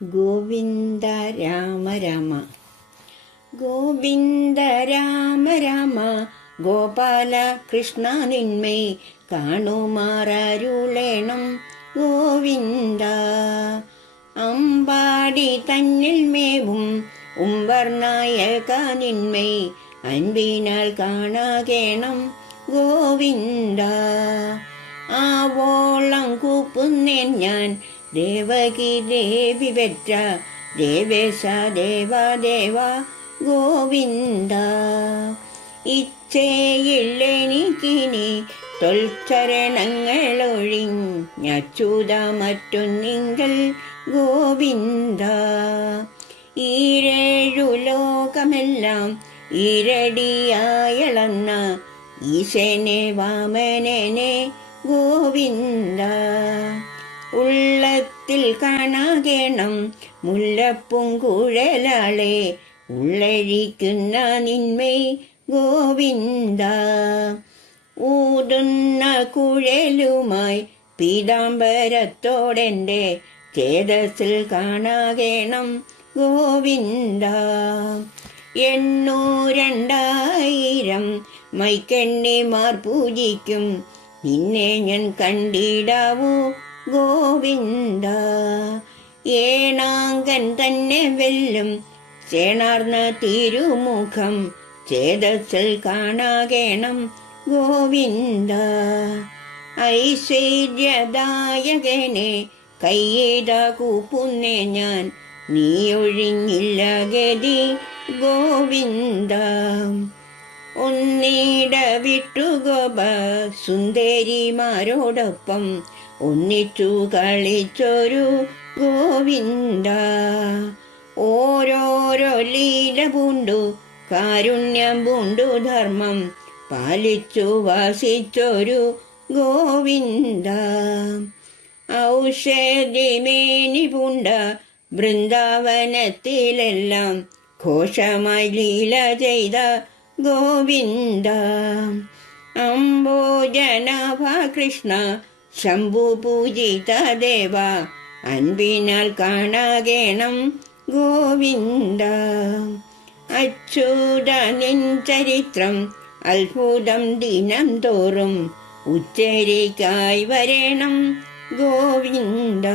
ഗോവിന്ദ രാമ രാമ ഗോവിന്ദ രാമ രാമ ഗോപാല കൃഷ്ണ നിന്മേ കാണുമാറരുളേണം ഗോവിന്ദ. അമ്പാടി തന്നിൽ മേവും ഉംവർനായക നിന്മേ അൻപിനാൽ കാണാകേണം ഗോവിന്ദ. ആവോളം കൂപ്പുന്നേൻ ഞാൻ ദേവകി ദേവി പെറ്റ ദേവേശ ദേവ ഗോവിന്ദ. ഇച്ഛയില്ലെനിക്കിനി തൊൽച്ചരണങ്ങളൊഴിഞ്ഞച്യുത മറ്റൊന്നിങ്കൽ ഗോവിന്ദ. ഈരേഴു ലോകമെല്ലാം ഈരടിയായളന്ന ഈശനെ വാമനനെ ഗോവിന്ദ. ഉള്ളത്തിൽ കാണാകേണം മുല്ലപ്പൂങ്കുഴലാളെ ഉള്ളഴിക്കുന്ന നിന്മേ ഗോവിന്ദ. ഊതുന്ന കുഴലുമായി പീതാംബരത്തോടെൻ്റെ ചേതസ്സിൽ കാണാകേണം ഗോവിന്ദ. 800,000 മൈക്കണ്ണിമാർ പൂജിക്കും നിന്നെ ഞാൻ കണ്ടിടാവൂ ഗോവിന്ദ. ഏണാങ്കൻ തന്നെ വെല്ലും ചേണാർന്ന തിരുമുഖം ചേതസ്സിൽ കാണാകേണം ഗോവിന്ദ. ഐശ്വര്യദായകനെ കയ്യേത കൂപ്പുന്നേ ഞാൻ നീ ഒഴിഞ്ഞില്ല ഗതി ഗോവിന്ദ. ഒന്നിട വിട്ടുഗോപ സുന്ദരിമാരോടൊപ്പം ഒന്നിച്ചു കളിച്ചൊരു ഗോവിന്ദ. ഓരോരോ ലീല പൂണ്ടു കാരുണ്യം പൂണ്ടു ധർമ്മം പാലിച്ചു വാസിച്ചൊരു ഗോവിന്ദ. ഔഷധിമേനി പൂണ്ട വൃന്ദാവനത്തിലെല്ലാം ഘോഷമായി ലീല ചെയ്ത ഗോവിന്ദ. അംബോജനാഭ കൃഷ്ണ ശംഭു പൂജിത ദേവ അൻപിനാൽ കാണാകേണം ഗോവിന്ദ. അച്യുത നിൻ ചരിത്രം അത്ഭുതം ദിനം തോറും ഉച്ചരിക്കായി വരണം ഗോവിന്ദ.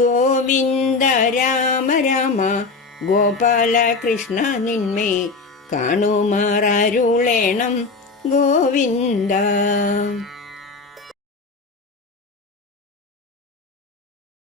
ഗോവിന്ദ രാമ രാമ ഗോപാല കൃഷ്ണ നിന്മേ കാണുമാറരുളേണം ഗോവിന്ദ.